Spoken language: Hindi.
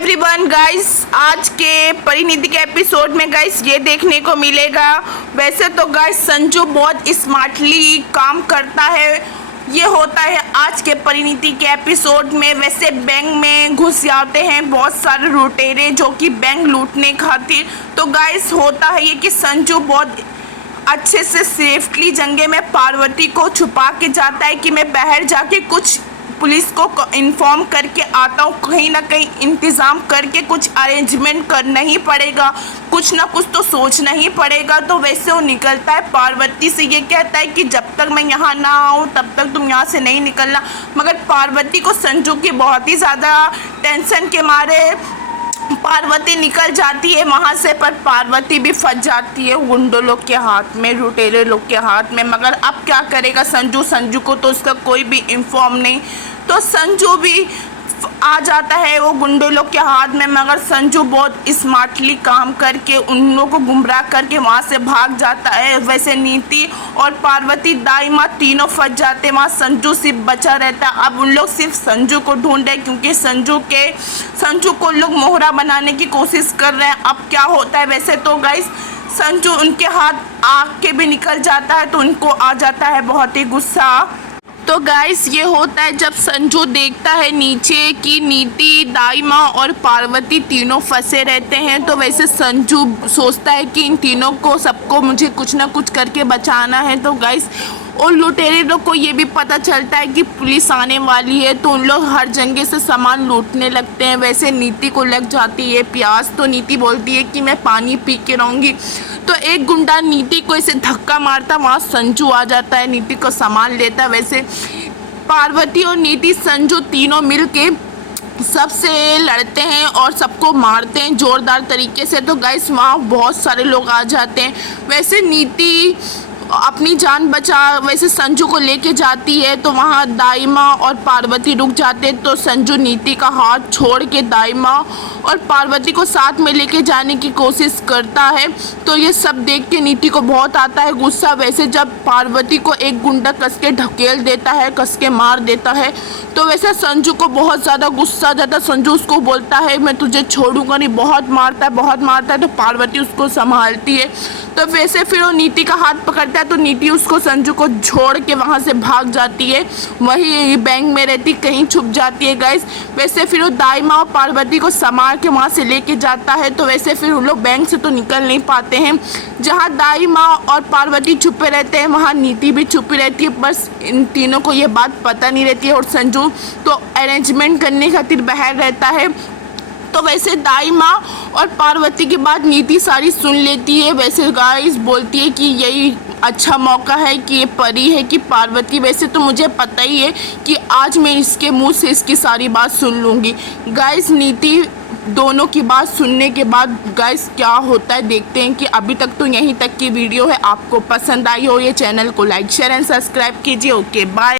एवरीवन गाइस, आज के परिणीति के एपिसोड में गाइस ये देखने को मिलेगा। वैसे तो गाइस संजू बहुत स्मार्टली काम करता है, ये होता है आज के परिणीति के एपिसोड में। वैसे बैंक में घुस जाते हैं बहुत सारे लुटेरे जो कि बैंक लूटने खातिर। तो गाइस होता है ये कि संजू बहुत अच्छे से सेफ्टली जंगे में पार्वती को छुपा के जाता है कि मैं बाहर जाके कुछ पुलिस को इन्फॉर्म करके आता हूँ, कहीं ना कहीं इंतज़ाम करके कुछ अरेंजमेंट करना ही पड़ेगा, कुछ ना कुछ तो सोचना ही पड़ेगा। तो वैसे वो निकलता है, पार्वती से ये कहता है कि जब तक मैं यहाँ ना आऊँ तब तक तुम यहाँ से नहीं निकलना। मगर पार्वती को संजू की बहुत ही ज़्यादा टेंशन के मारे पार्वती निकल जाती है वहाँ से, पर पार्वती भी फंस जाती है गुंडों लोग के हाथ में, लुटेरे लोग के हाथ में। मगर अब क्या करेगा संजू को तो उसका कोई भी इन्फॉर्म नहीं, तो संजू भी आ जाता है वो गुंडों लोग के हाथ में। मगर संजू बहुत स्मार्टली काम करके उन लोगों को गुमराह करके वहाँ से भाग जाता है। वैसे नीति और पार्वती दाइमा तीनों फंस जाते हैं वहाँ, संजू सिर्फ बचा रहता है। अब उन लोग सिर्फ संजू को ढूंढ रहे हैं क्योंकि संजू को लोग मोहरा बनाने की कोशिश कर रहे हैं। अब क्या होता है, वैसे तो गाइस संजू उनके हाथ आग के भी निकल जाता है तो उनको आ जाता है बहुत ही गुस्सा। तो गाइस ये होता है जब संजू देखता है नीचे कि नीति, दाइमा और पार्वती तीनों फंसे रहते हैं, तो वैसे संजू सोचता है कि इन तीनों को सबको मुझे कुछ ना कुछ करके बचाना है। तो गाइस और लुटेरे लोग को ये भी पता चलता है कि पुलिस आने वाली है, तो उन लोग हर जगह से सामान लूटने लगते हैं। वैसे नीति को लग जाती है प्यास, तो नीति बोलती है कि मैं पानी पी के रहूँगी। तो एक गुंडा नीति को इसे धक्का मारता, वहाँ संजू आ जाता है, नीति को सामान लेता है। वैसे पार्वती और नीति संजू तीनों मिल के सबसे लड़ते हैं और सबको मारते हैं जोरदार तरीके से। तो गाइस वहाँ बहुत सारे लोग आ जाते हैं। वैसे नीति अपनी जान बचा वैसे संजू को लेके जाती है, तो वहाँ दाइमा और पार्वती रुक जाते हैं। तो संजू नीति का हाथ छोड़ के दाइमा और पार्वती को साथ में लेके जाने की कोशिश करता है। तो ये सब देख के नीति को बहुत आता है गुस्सा। वैसे जब पार्वती को एक गुंडा कस के ढकेल देता है, कस के मार देता है, तो वैसे संजू को बहुत ज़्यादा गुस्सा आ जाता है। संजू उसको बोलता है मैं तुझे छोड़ूंगा नहीं, बहुत मारता है। तो पार्वती उसको संभालती है। तो वैसे फिर वो नीति का हाथ पकड़ता है, तो नीति उसको संजू को छोड़ के वहाँ से भाग जाती है, वही बैंक में रहती कहीं छुप जाती है गाइस। वैसे फिर वो दाइमा और पार्वती को संभाल के वहाँ से लेके जाता है। तो वैसे फिर उन लोग बैंक से तो निकल नहीं पाते हैं, जहाँ दाइमा और पार्वती छुपे रहते हैं वहाँ नीति भी छुपी रहती है। बस इन तीनों को ये बात पता नहीं रहती है और संजू तो अरेंजमेंट करने खातिर बाहर रहता है। तो वैसे दाइमा और पार्वती के बाद नीति सारी सुन लेती है। वैसे गाइस बोलती है कि यही अच्छा मौका है कि ये परी है कि पार्वती। वैसे तो मुझे पता ही है कि आज मैं इसके मुंह से इसकी सारी बात सुन लूँगी। गाइस नीति दोनों की बात सुनने के बाद गाइस क्या होता है देखते हैं। कि अभी तक तो यहीं तक की वीडियो है, आपको पसंद आई हो ये चैनल को लाइक शेयर एंड सब्सक्राइब कीजिए। Okay bye.